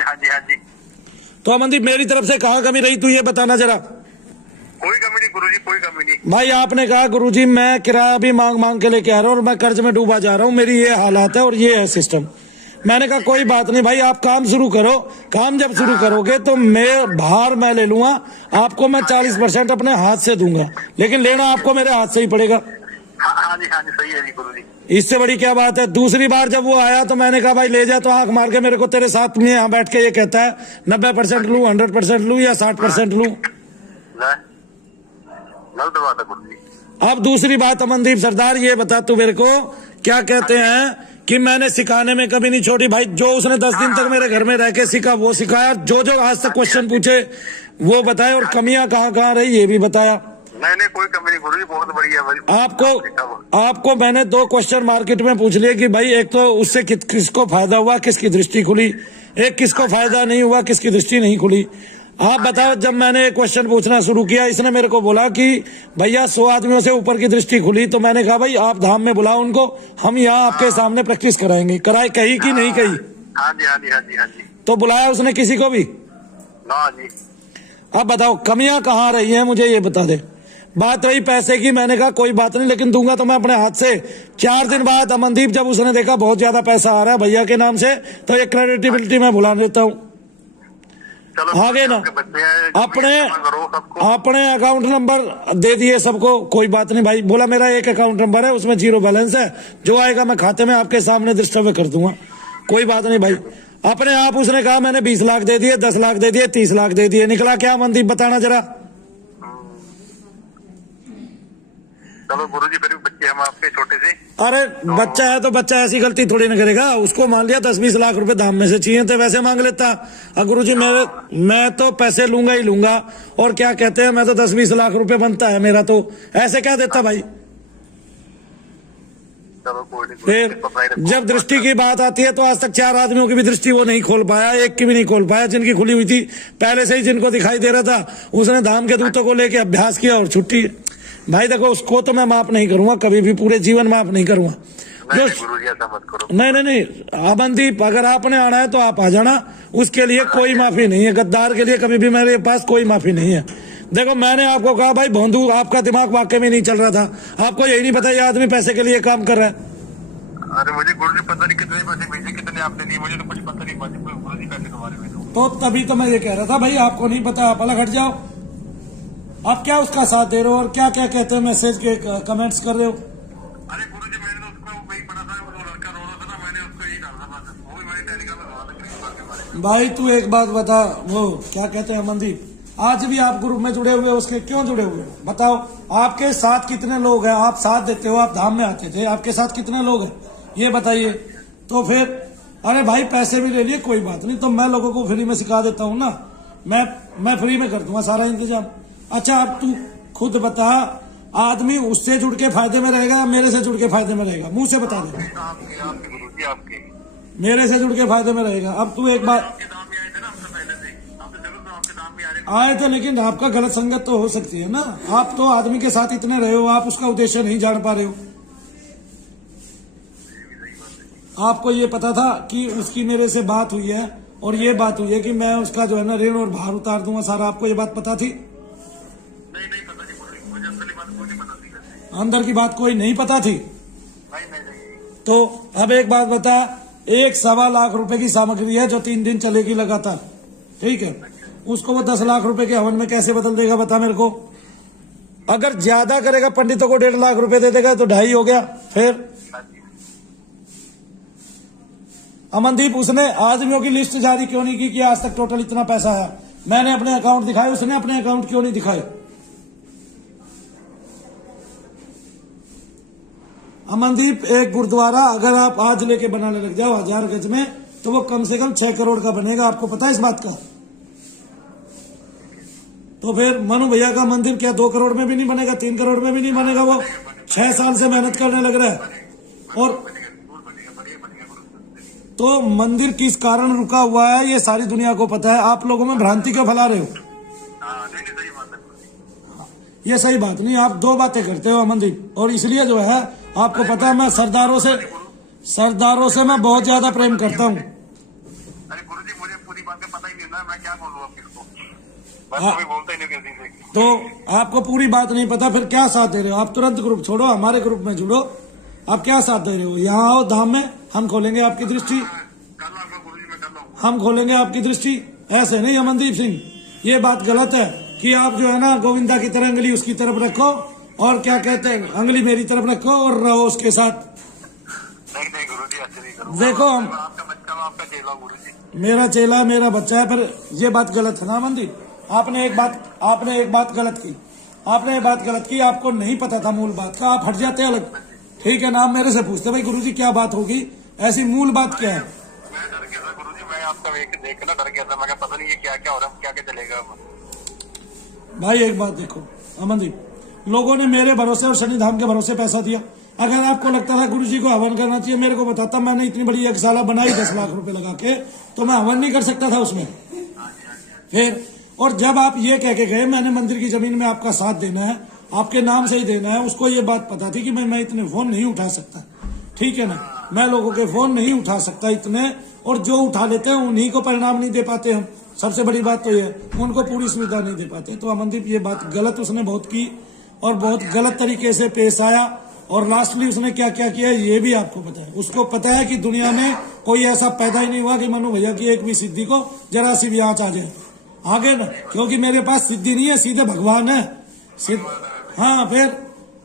हाँ जी हाँ जी। तो अमनदीप मेरी तरफ से कहाँ कमी रही तू ये बताना जरा। कोई कमी नहीं गुरुजी, कोई कमी नहीं। भाई आपने कहा गुरुजी मैं किराया भी मांग मांग के लेके आ रहा हूँ और मैं कर्ज में डूबा जा रहा हूँ, मेरी ये हालात है और ये है सिस्टम। मैंने कहा कोई बात नहीं भाई, आप काम शुरू करो, काम जब शुरू करोगे तो मैं भार मैं ले लूंगा, आपको मैं 40% अपने हाथ से दूंगा, लेकिन लेना आपको मेरे हाथ से ही पड़ेगा। हाँ जी सही है जी गुरुजी। इससे बड़ी क्या बात है। दूसरी बार जब वो आया तो मैंने कहा भाई ले जा, तो आंख मार के मेरे को तेरे साथ में यहाँ बैठ के ये कहता है 90% लूं, 100% लूं या 60% लूं। गलत बात है गुरुजी। अब दूसरी बात अमनदीप सरदार ये बता तू मेरे को, क्या कहते हैं कि मैंने सिखाने में कभी नहीं छोड़ी भाई। जो उसने 10 दिन तक मेरे घर में रह के सीखा वो सिखाया, जो जो आज तक क्वेश्चन पूछे वो बताए, और कमियां कहाँ कहाँ रही ये भी बताया। नहीं कोई कमी नहीं गुरुजी, बहुत बढ़िया। आपको मैंने 2 क्वेश्चन मार्केट में पूछ लिए कि भाई एक तो उससे किसको फायदा हुआ, किसकी दृष्टि खुली, एक किसको फायदा नहीं हुआ, किसकी दृष्टि नहीं खुली। आप बताओ, जब मैंने एक क्वेश्चन पूछना शुरू किया इसने मेरे को बोला कि भैया 100 आदमियों से ऊपर की दृष्टि खुली, तो मैंने कहा भाई आप धाम में बुलाओ उनको, हम यहाँ आपके सामने प्रैक्टिस कराएंगे। कराए कही कि नहीं कही? हाँ जी। तो बुलाया उसने किसी को भी? हाँ जी। अब बताओ कमियां कहाँ रही है, मुझे ये बता दे। बात रही पैसे की, मैंने कहा कोई बात नहीं, लेकिन दूंगा तो मैं अपने हाथ से। 4 दिन बाद अमनदीप जब उसने देखा बहुत ज्यादा पैसा आ रहा है भैया के नाम से, तो ये क्रेडिटेबिलिटी मैं भुला देता हूँ। आगे ना अपने अकाउंट नंबर दे दिए सबको, कोई बात नहीं भाई। बोला मेरा एक अकाउंट नंबर है, उसमें 0 बैलेंस है, जो आएगा मैं खाते में आपके सामने दृष्टव्य कर दूंगा, कोई बात नहीं भाई। अपने आप उसने कहा मैंने 20 लाख दे दिए, 10 लाख दे दिए, 30 लाख दे दिए, निकला क्या अमनदीप बताना जरा। चलो गुरुजी, फिर बच्चे हम आपके छोटे से। अरे बच्चा है तो बच्चा ऐसी गलती थोड़ी ना करेगा। उसको मान लिया 10-20 लाख रुपए दाम में से चाहिए थे, वैसे मांग लेता। गुरुजी मैं तो पैसे लूंगा ही लूंगा, और क्या कहते हैं मैं तो 10-20 लाख रुपए बनता है मेरा, तो ऐसे क्या देता भाई। फिर जब दृष्टि की बात आती है तो आज तक 4 आदमियों की भी दृष्टि वो नहीं खोल पाया, एक की भी नहीं खोल पाया। जिनकी खुली हुई थी पहले से ही, जिनको दिखाई दे रहा था, उसने धाम के दूतों को लेके अभ्यास किया और छुट्टी। भाई देखो उसको तो मैं माफ नहीं करूंगा, कभी भी पूरे जीवन माफ नहीं करूंगा। नहीं गुरुजी ऐसा मत करो। नहीं अमनदीप, अगर आपने आना है तो आप आ जाना, उसके लिए कोई माफी नहीं है। गद्दार के लिए कभी भी मेरे पास कोई माफी नहीं है। देखो मैंने आपको कहा भाई भोंदू, आपका दिमाग वाकई में नहीं चल रहा था, आपको यही नहीं पता ये आदमी पैसे के लिए काम कर रहा है। अरे मुझे गुरुजी पता नहीं कितने पैसे भेजे, कितने आपने दिए, मुझे तो कुछ पता नहीं गुरुजी पैसे के बारे में। तो तभी तो मैं ये कह रहा था भाई आपको नहीं पता, आप अलग हट जाओ। आप क्या उसका साथ दे रहे हो और क्या क्या कहते हैं मैसेज के कमेंट्स कर रहे हो। अरे गुरुजी मैंने तो उसको वही पढ़ा था, वो लड़का रो रहा था ना, मैंने उसको यही डाला था, वो भी मैंने टेलीग्राम में डाला था। भाई तू एक बात बता, वो क्या कहते हैं अमनदीप, आज भी आप ग्रुप में जुड़े हुए, उसके क्यों जुड़े हुए बताओ। आपके साथ कितने लोग हैं, आप साथ देते हो, आप धाम में आते थे, आपके साथ कितने लोग हैं ये बताइए। तो फिर अरे भाई पैसे भी ले लिए कोई बात नहीं, तो मैं लोगों को फ्री में सिखा देता हूँ ना, मैं फ्री में कर दूंगा सारा इंतजाम। अच्छा अब तू खुद बता, आदमी उससे जुड़ के फायदे में रहेगा या मेरे से जुड़ के फायदे में रहेगा, मुंह से बता दे। आपके मेरे से जुड़ के फायदे में रहेगा। अब तू एक बात, आए थे लेकिन आपका गलत संगत तो हो सकती है ना, आप तो आदमी के साथ इतने रहे हो, आप उसका उद्देश्य नहीं जान पा रहे हो। आपको ये पता था कि उसकी मेरे से बात हुई है, और ये बात हुई है कि मैं उसका जो है ना ऋण और भार उतार दूंगा सारा, आपको ये बात पता थी? नहीं पता नहीं, मुझे अंदर की बात कोई नहीं पता थी। अंदर की बात कोई नहीं पता थी? नहीं। तो अब एक बात बता, 1.25 लाख रुपए की सामग्री है जो 3 दिन चलेगी लगातार, ठीक है, उसको वो 10 लाख रुपए के हवन में कैसे बदल देगा बता मेरे को। अगर ज्यादा करेगा पंडितों को 1.5 लाख रुपए दे देगा तो 2.5 हो गया। फिर अमनदीप उसने आदमियों की लिस्ट जारी क्यों नहीं की कि आज तक टोटल इतना पैसा है। मैंने अपने अकाउंट दिखाए, उसने अपने अकाउंट क्यों नहीं दिखाए। अमनदीप एक गुरुद्वारा अगर आप आज लेके बनाने लग जाओ 1000 गज में, तो वो कम से कम 6 करोड़ का बनेगा, आपको पता है इस बात का। तो फिर मनु भैया का मंदिर क्या 2 करोड़ में भी नहीं बनेगा, 3 करोड़ में भी नहीं बनेगा, वो 6 साल से मेहनत करने लग रहा है। और तो मंदिर किस कारण रुका हुआ है ये सारी दुनिया को पता है, आप लोगों में भ्रांति क्यों फैला रहे हो। ये सही बात नहीं, आप 2 बातें करते हो अमनदीप, और इसलिए जो है आपको पता है मैं सरदारों से मैं बहुत ज्यादा प्रेम करता हूँ। गुरुजी मुझे पूरी बात का पता ही नहीं ना, मैं क्या बोलूँ अब किसको, मैं हाँ। कभी बोलता ही नहीं किसी से। तो आपको पूरी बात नहीं पता, फिर क्या साथ दे रहे हो आप? तुरंत ग्रुप छोड़ो, हमारे ग्रुप में जुड़ो। आप क्या साथ दे रहे हो? यहाँ आओ धाम में, हम खोलेंगे आपकी दृष्टि, कर लो गुरुजी, मैं कर लूँ। हम खोलेंगे आपकी दृष्टि। ऐसे नहीं अमनदीप सिंह, ये बात गलत है कि आप जो है ना गोविंदा की तरह अंगली उसकी तरफ रखो और क्या कहते हैं अंगली मेरी तरफ रखो और रहो उसके साथ। नहीं नहीं गुरुजी, ऐसे नहीं करूँ। देखो हम, आपका बच्चा, मैं आपका चेला हूँ गुरुजी। मेरा चेला मेरा बच्चा है, पर ये बात गलत है ना अमनदीप। आपने एक बात गलत की, आपने एक बात गलत की, आपको नहीं पता था मूल बात का, आप हट जाते अलग। ठीक है ना, आप मेरे से पूछते भाई गुरुजी क्या बात होगी, ऐसी मूल बात क्या है? मैं डर गया था गुरुजी, मैं आपका देख के ना डर गया था, मैं पता नहीं ये क्या क्या हो रहा है, क्या क्या चलेगा। भाई एक बात देखो अमनदीप, लोगों ने मेरे भरोसे और शनि धाम के भरोसे पैसा दिया। अगर आपको लगता था गुरुजी को हवन करना चाहिए, मेरे को बताता, मैंने इतनी बड़ी यज्ञशाला बनाई 10 लाख रुपए लगा के, तो मैं हवन नहीं कर सकता था उसमें? फिर और जब आप ये कह के गए मैंने मंदिर की जमीन में आपका साथ देना है, आपके नाम से ही देना है, उसको ये बात पता थी कि मैं इतने फोन नहीं उठा सकता, ठीक है ना, मैं लोगों के फोन नहीं उठा सकता इतने, और जो उठा लेते हैं उन्हीं को परिणाम नहीं दे पाते हम। सबसे बड़ी बात तो ये, उनको पूरी सुविधा नहीं दे पाते। तो अमनदीप ये बात गलत उसने बहुत की और बहुत गलत तरीके से पेश आया, और लास्टली उसने क्या क्या किया ये भी आपको पता है। उसको पता है कि दुनिया में कोई ऐसा पैदा ही नहीं हुआ कि मनु भैया की एक भी सिद्धि को जरा सी भी आंच आ जाए आगे ना, क्योंकि मेरे पास सिद्धि नहीं है, सीधे भगवान है। हाँ, फिर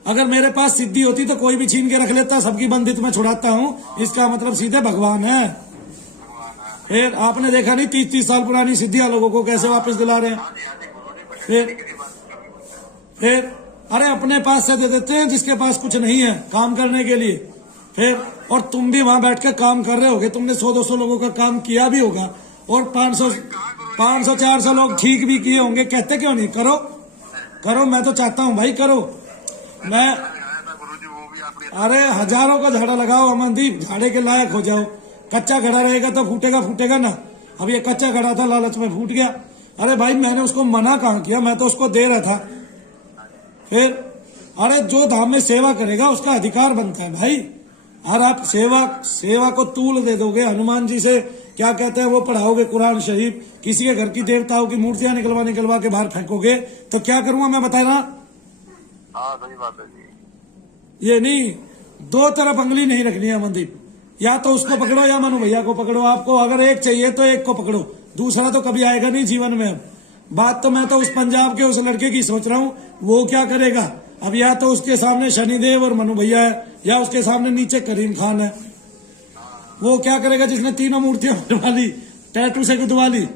अगर मेरे पास सिद्धि होती तो कोई भी छीन के रख लेता, सबकी बंदित मैं छुड़ाता हूँ, इसका मतलब सीधे भगवान है। फिर आपने देखा नहीं 30-30 साल पुरानी सिद्धियां लोगों को कैसे वापस दिला रहे हैं। फिर अरे अपने पास से दे देते हैं जिसके पास कुछ नहीं है काम करने के लिए। फिर और तुम भी वहां बैठ कर काम कर रहे होगे, तुमने 100-200 लोगों का काम किया भी होगा, और 500-400 लोग ठीक भी किए होंगे, कहते क्यों नहीं? करो करो, मैं तो चाहता हूँ भाई करो। मैं अरे हजारों का झाड़ा लगाओ अमनदीप, झाड़े के लायक हो जाओ। कच्चा घड़ा रहेगा तो फूटेगा ना। अब ये कच्चा घड़ा था, लालच में फूट गया। अरे भाई मैंने उसको मना कहाँ किया, मैं तो उसको दे रहा था। फिर अरे जो धाम में सेवा करेगा उसका अधिकार बनता है भाई। और आप सेवा को तूल दे दोगे, हनुमान जी से क्या कहते हैं वो पढ़ाओगे कुरान शरीफ, किसी के घर की देवताओं की मूर्तियां निकलवा के बाहर फेंकोगे, तो क्या करूंगा मैं बताना? हाँ सही बात है जी। ये नहीं, दो तरफ अंगली नहीं रखनी है अमनदीप, या तो उसको पकड़ो या मनु भैया को पकड़ो। आपको अगर एक चाहिए तो एक को पकड़ो, दूसरा तो कभी आएगा नहीं जीवन में। अब बात तो मैं तो उस पंजाब के उस लड़के की सोच रहा हूँ, वो क्या करेगा अब? या तो उसके सामने शनिदेव और मनु भैया है, या उसके सामने नीचे करीम खान है। वो क्या करेगा जिसने तीनों मूर्तियां बनवा ली, टैटू से गुदवा ली?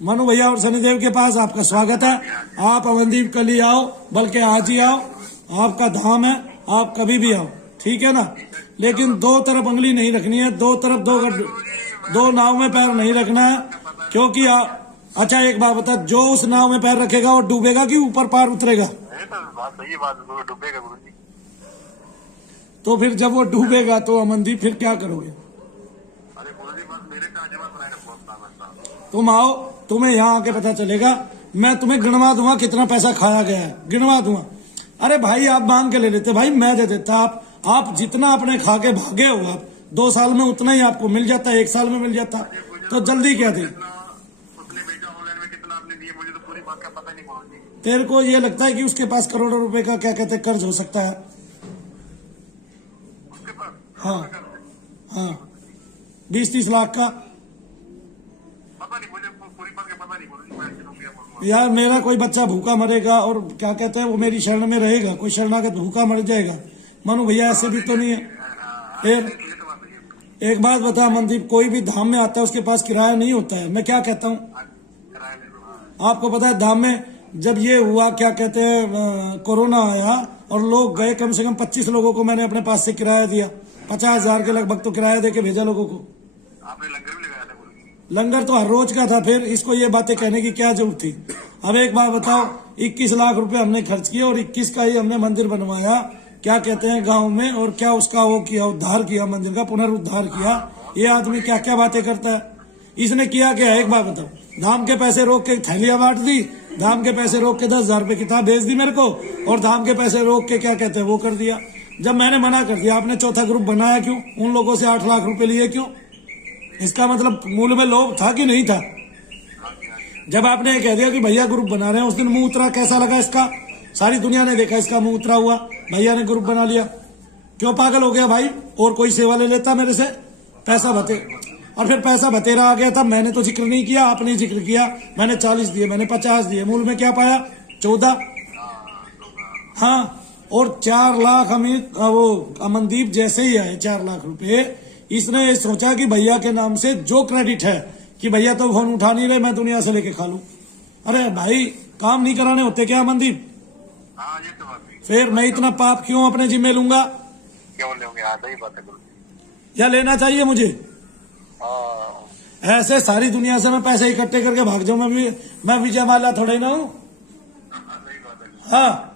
मनु भैया और शनिदेव के पास आपका स्वागत है। आप अमनदीप कल ही आओ, बल्कि आज ही आओ, आपका धाम है, आप कभी भी आओ, ठीक है ना। लेकिन दो तरफ अंगली नहीं रखनी है, दो तरफ दो नाव में पैर नहीं रखना है, क्योंकि अच्छा एक बात बता, जो उस नाव में पैर रखेगा वो डूबेगा कि ऊपर पार उतरेगा? सही बात, डूबेगा गुरुजी। तो फिर जब वो डूबेगा तो अमनदीप फिर क्या करोगे? अरे गुरुजी बस मेरे का तुम आओ, तुम्हें यहाँ आके पता चलेगा। मैं तुम्हें गिनवा दूंगा कितना पैसा खाया गया है, गिनवा दूंगा। अरे भाई आप मांग के ले लेते, भाई मैं दे देता। आप जितना अपने खा के भागे हो, आप 2 साल में उतना ही आपको मिल जाता, 1 साल में मिल जाता, तो जल्दी क्या थी? तेरे को ये लगता है कि उसके पास करोड़ों रुपए का क्या कहते कर्ज हो सकता है? हाँ हाँ, 20-30 लाख का। पता नहीं मुझे, पूरी बात का पता नहीं। यार मेरा कोई बच्चा भूखा मरेगा और क्या कहते हैं वो मेरी शरण में रहेगा, कोई शरणागत भूखा मर जाएगा? मनु भैया ऐसे भी तो नहीं है। फिर एक बात बता मनदीप, कोई भी धाम में आता है उसके पास किराया नहीं होता है। मैं क्या कहता हूँ, आपको पता है धाम में जब ये हुआ क्या कहते हैं कोरोना आया और लोग गए, कम से कम 25 लोगों को मैंने अपने पास से किराया दिया, 50,000 के लगभग तो किराया दे के भेजा लोगों को। आपने लंगर भी लगाया था? लंगर तो हर रोज का था, फिर इसको ये बातें कहने की क्या जरूरत थी? अब एक बात बताओ, 21 लाख रुपए हमने खर्च किए और 21 का ही हमने मंदिर बनवाया, क्या कहते हैं गांव में, और क्या उसका वो किया, उद्धार किया, मंदिर का पुनरुद्धार किया। ये आदमी क्या क्या बातें करता है? इसने किया क्या? एक बात बताओ, धाम के पैसे रोक के थैलियां बांट दी, धाम के पैसे रोक के 10,000 रुपए किताब भेज दी मेरे को, और धाम के पैसे रोक के क्या कहते हैं वो कर दिया। जब मैंने मना कर दिया, आपने चौथा ग्रुप बनाया क्यों? उन लोगों से 8 लाख रुपए लिए क्यों? इसका मतलब मूल में लोभ था कि नहीं था? जब आपने ये कह दिया कि भैया ग्रुप बना रहे हैं, उस दिन मुंह उतरा, कैसा लगा इसका? सारी दुनिया ने देखा इसका मुंह उतरा हुआ, भैया ने ग्रुप बना लिया। क्यों पागल हो गया भाई? और कोई सेवा ले लेता मेरे से, पैसा भते, और फिर पैसा भतेरा आ गया था। मैंने तो जिक्र नहीं किया, आपने जिक्र किया। मैंने 40 दिए, मैंने 50 दिए, मूल में क्या पाया? 14। हाँ, और 4 लाख वो अमनदीप जैसे ही आए 4 लाख रुपए, इसने सोचा कि भैया के नाम से जो क्रेडिट है कि भैया तो फोन उठा नहीं रहे, मैं दुनिया से लेके खा लूं। अरे भाई, काम नहीं कराने होते क्या अमनदीप? हाँ, ये तो बात है। फिर मैं इतना पाप क्यों अपने जिम्मे लूंगा? क्यों लेंगे? हाँ, सही बात है गुरु जी। या लेना चाहिए मुझे? हाँ, ऐसे सारी दुनिया से मैं पैसे इकट्ठे करके भाग जाऊं? मैं विजय माला थोड़े ना हूं। सही बात है। हाँ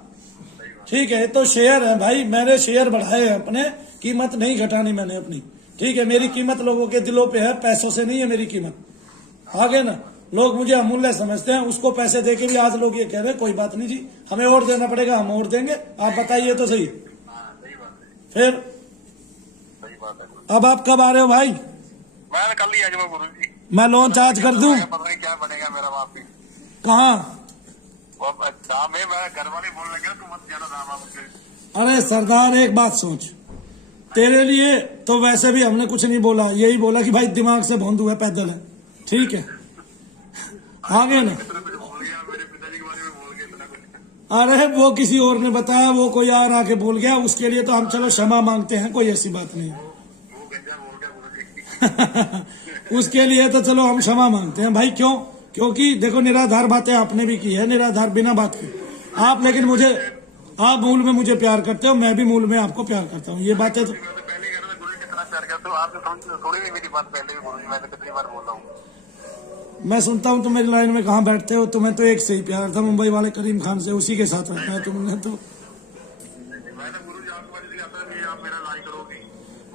ठीक है, तो शेयर है भाई, मैंने शेयर बढ़ाए हैं अपने, कीमत नहीं घटानी मैंने अपनी। ठीक है, मेरी कीमत लोगों के दिलों पे है, पैसों से नहीं है मेरी कीमत। आगे ना लोग मुझे अमूल्य समझते हैं, उसको पैसे देके भी आज लोग ये कह रहे हैं कोई बात नहीं जी, हमें और देना पड़ेगा, हम और देंगे। आप बताइए तो सही। सही बात है। फिर सही बात है। अब आप कब आ रहे हो भाई? मैं कल ही आ जाऊंगा गुरु जी। मैं लोन चार्ज कर दूं? पता नहीं क्या बनेगा मेरा वहाँ पे। कहाँ? वो दाम है, मैं घर वाले बोल रहे तू मत ज्यादा दाम है मुझे। अरे सरदार, एक बात सोच, तेरे लिए तो वैसे भी हमने कुछ नहीं बोला, यही बोला कि भाई दिमाग से भौंद हुआ पैदल है। ठीक है, आगे ना। बोल गया मेरे पिताजी के बारे में, बोल गया इतना कुछ। अरे वो किसी और ने बताया, वो कोई और आके बोल गया, उसके लिए तो हम चलो क्षमा मांगते हैं, कोई ऐसी बात नहीं है। वो गंजा बोल गया गुरु जी। उसके लिए तो चलो हम क्षमा मांगते हैं भाई। क्यों? क्योंकि देखो, निराधार बातें आपने भी की है, निराधार बिना बात की आप, लेकिन मुझे, आप मूल में मुझे प्यार करते हो, मैं भी मूल में आपको प्यार करता हूँ। ये बातें तो मैं तो पहले कह रहा था गुरु जी कितना प्यार करते हो आप, तो थोड़ी भी मेरी बात पहले भी गुरु जी, मैं तो कितनी बार बोल रहा हूँ। मैं सुनता हूँ, तुम मेरी लाइन में कहाँ बैठते हो? तुम्हें तो एक से ही प्यार था, मुंबई वाले करीम खान से, उसी के साथ रहना है तुमने तो। मैं तो गुरु जी आपको इसलिए आता है कि आप मेरा लाइक करोगे,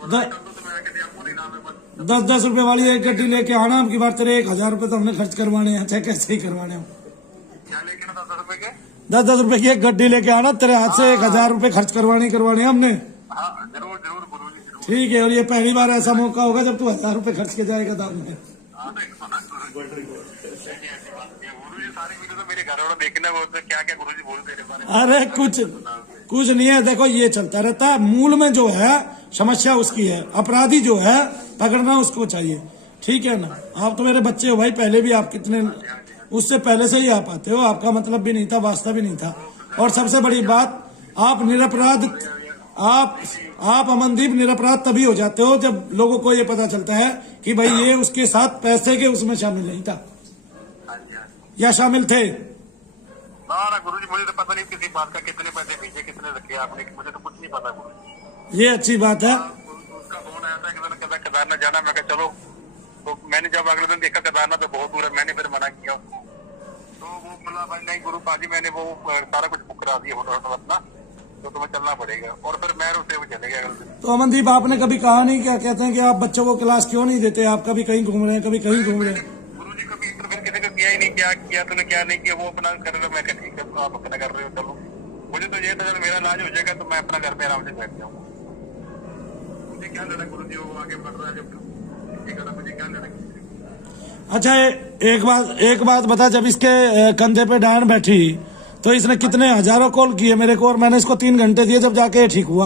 द- तो मैं कहते आपको नहीं नाम है बस। 10-10 रुपए वाली एक गड्डी लेके आना, अब की बार तेरे 1000 रुपए तो हमने खर्च करवाने हैं, चाहे कैसे ही करवाने हो। क्या लेके ना 10 रुपए के? 10-10 रुपए की एक गड्डी लेके आना, तेरे हाथ से 1000 रुपए खर्च करवाने हमने। हाँ जरूर जरूर गुरु जी जरूर। ठीक है, और ये पहली बार ऐसा मौका होगा जब तू 1000 रुपए खर्च के जाएगा दाम में। हाँ तो गुरु जी सारी वीडियो तो मेरे घर वालों देखना, वो क्या क्या गुरु जी बोल तेरे बारे में। अरे कुछ नहीं है, देखो ये चलता रहता है। मूल में जो है समस्या उसकी है, अपराधी जो है पकड़ना उसको चाहिए। ठीक है ना? आप तो मेरे बच्चे हो भाई, पहले भी आप कितने, उससे पहले से ही आप आते हो, आपका मतलब भी नहीं था, वास्ता भी नहीं था। और सबसे बड़ी बात, आप निरपराध, आप अमनदीप निरपराध तभी हो जाते हो जब लोगों को ये पता चलता है कि भाई ये उसके साथ पैसे के उसमें शामिल नहीं था, या शामिल थे। ना गुरु जी, मुझे तो पता नहीं किसी बात का, कितने पैसे भेजे, कितने रखे आपने, मुझे तो कुछ नहीं पता गुरु जी। ये अच्छी बात है। उसका फोन आया था कि केदारनाथ जाना, मैं कहा चलो, तो मैंने जब अगले दिन देखा केदारनाथ तो बहुत दूर है, मैंने फिर मना किया उसको। तो वो बोला भाई नहीं गुरु पाजी, मैंने वो सारा कुछ बुक करा दिया होटल अपना, तो तुम्हें चलना पड़ेगा। और फिर मैं रुके हुए चले गए अगले दिन। तो अमनदीप, आपने कभी कहा नहीं, क्या कहते हैं कि आप बच्चों को क्लास क्यों नहीं देते? आप कभी कहीं घूम रहे हैं, कभी कहीं घूम रहे हैं। गुरु जी कभी इंटरव्यू किसी को किया ही नहीं, क्या किया तूने क्या नहीं किया, वो अपना कर रहे हो, मैं ठीक है आप अपना कर रहे हो, चलो। मुझे तो ये था चल मेरा इलाज हो जाएगा तो मैं अपना घर में आराम से बैठ जाऊंगा। मुझे क्या लेना गुरु जी, वो आगे बढ़ रहा है जब ये करना, मुझे क्या लेना। अच्छा, एक बात बता, जब इसके कंधे पे डायन बैठी तो इसने कितने हजारों कॉल किए मेरे को, और मैंने इसको 3 घंटे दिए जब जाके ठीक हुआ।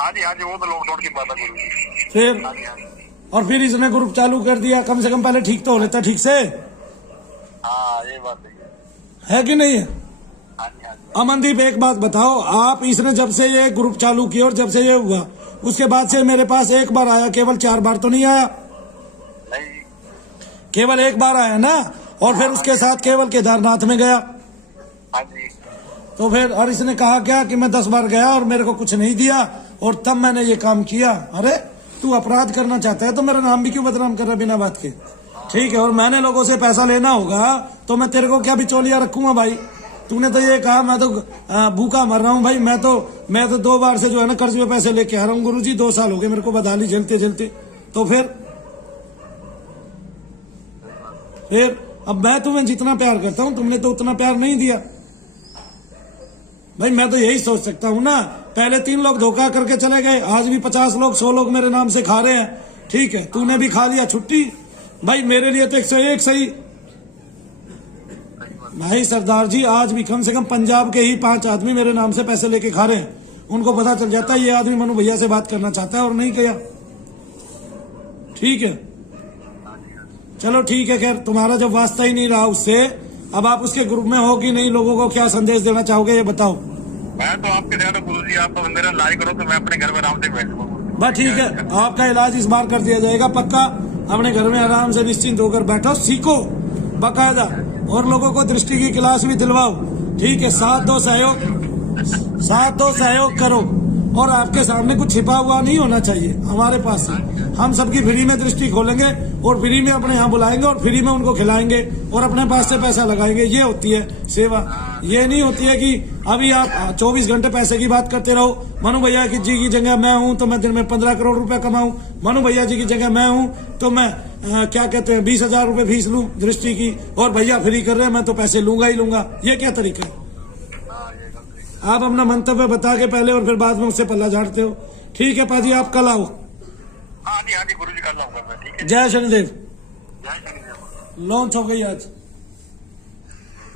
हाँ जी वो तो लॉकडाउन की बात है गुरु जी। फिर हाँ जी। और फिर इसने ग्रुप चालू कर दिया, कम से कम पहले ठीक तो हो लेता ठीक से, हाँ ये बात है कि नहीं है? हाँ जी। अमनदीप, एक बात बताओ, आप इसने जब से ये ग्रुप चालू किया और जब से ये हुआ, उसके बाद से मेरे पास एक बार आया, केवल 4 बार तो नहीं आया? नहीं, केवल एक बार आया ना, और फिर उसके साथ केवल केदारनाथ में गया। हाँ जी। तो फिर और इसने कहा क्या कि मैं 10 बार गया और मेरे को कुछ नहीं दिया, और तब मैंने ये काम किया। अरे तू अपराध करना चाहता है तो मेरा नाम भी क्यों बदनाम कर रहा है बिना बात के? ठीक है, और मैंने लोगों से पैसा लेना होगा तो मैं तेरे को क्या बिचौलिया रखूंगा भाई? तूने तो ये कहा मैं तो भूखा मर रहा हूँ भाई, मैं तो 2 बार से जो है ना कर्ज में पैसे लेके आ रहा हूँ गुरु जी, 2 साल हो गए मेरे को बदहाली झेलते झेलते। तो फिर अब मैं तुम्हें जितना प्यार करता हूँ तुमने तो उतना प्यार नहीं दिया भाई। मैं तो यही सोच सकता हूँ ना पहले 3 लोग धोखा करके चले गए, आज भी 50 लोग 100 लोग मेरे नाम से खा रहे हैं। ठीक है, तूने भी खा लिया छुट्टी भाई, मेरे लिए तो 101 सही भाई। सरदार जी आज भी कम से कम पंजाब के ही 5 आदमी मेरे नाम से पैसे लेके खा रहे हैं, उनको पता चल जाता है ये आदमी मनु भैया से बात करना चाहता है और नहीं किया। ठीक है, चलो ठीक है, खैर तुम्हारा जब वास्ता ही नहीं रहा उससे, अब आप उसके ग्रुप में हो कि नहीं, लोगों को क्या संदेश देना चाहोगे ये बताओ। मैं तो आपके लिए गुरु जी, आप तो मेरा इलाज करो तो मैं अपने घर में आराम से बैठ जाऊंगा। बस ठीक है, आपका इलाज इस बार कर दिया जाएगा पक्का। अपने घर में आराम से निश्चिंत होकर बैठो, सीखो बकायदा, और लोगों को दृष्टि की क्लास भी दिलवाओ। ठीक है, साथ दो सहयोग करो, और आपके सामने कुछ छिपा हुआ नहीं होना चाहिए हमारे पास। हम सबकी फ्री में दृष्टि खोलेंगे और फ्री में अपने यहाँ बुलाएंगे और फ्री में उनको खिलाएंगे और अपने पास से पैसा लगाएंगे। ये होती है सेवा, ये नहीं होती है कि अभी आप 24 घंटे पैसे की बात करते रहो। मनु भैया जी की जगह मैं हूँ तो मैं दिन में 15 करोड़ रुपए कमाऊं, मनु भैया जी की जगह मैं हूँ तो मैं क्या कहते हैं 20,000 रुपए फीस लूं दृष्टि की, और भैया फ्री कर रहे हैं मैं तो पैसे लूंगा ही लूंगा। ये क्या तरीका है? आप अपना मंतव्य बता के पहले और फिर बाद में उससे पल्ला झाड़ते हो। ठीक है पाजी, आप कल आओ। हाँ जी गुरु जी, कल आऊंगा मैं। ठीक है, जय शनिदेव। जय शनिदेव। लॉन्च हो गई आज।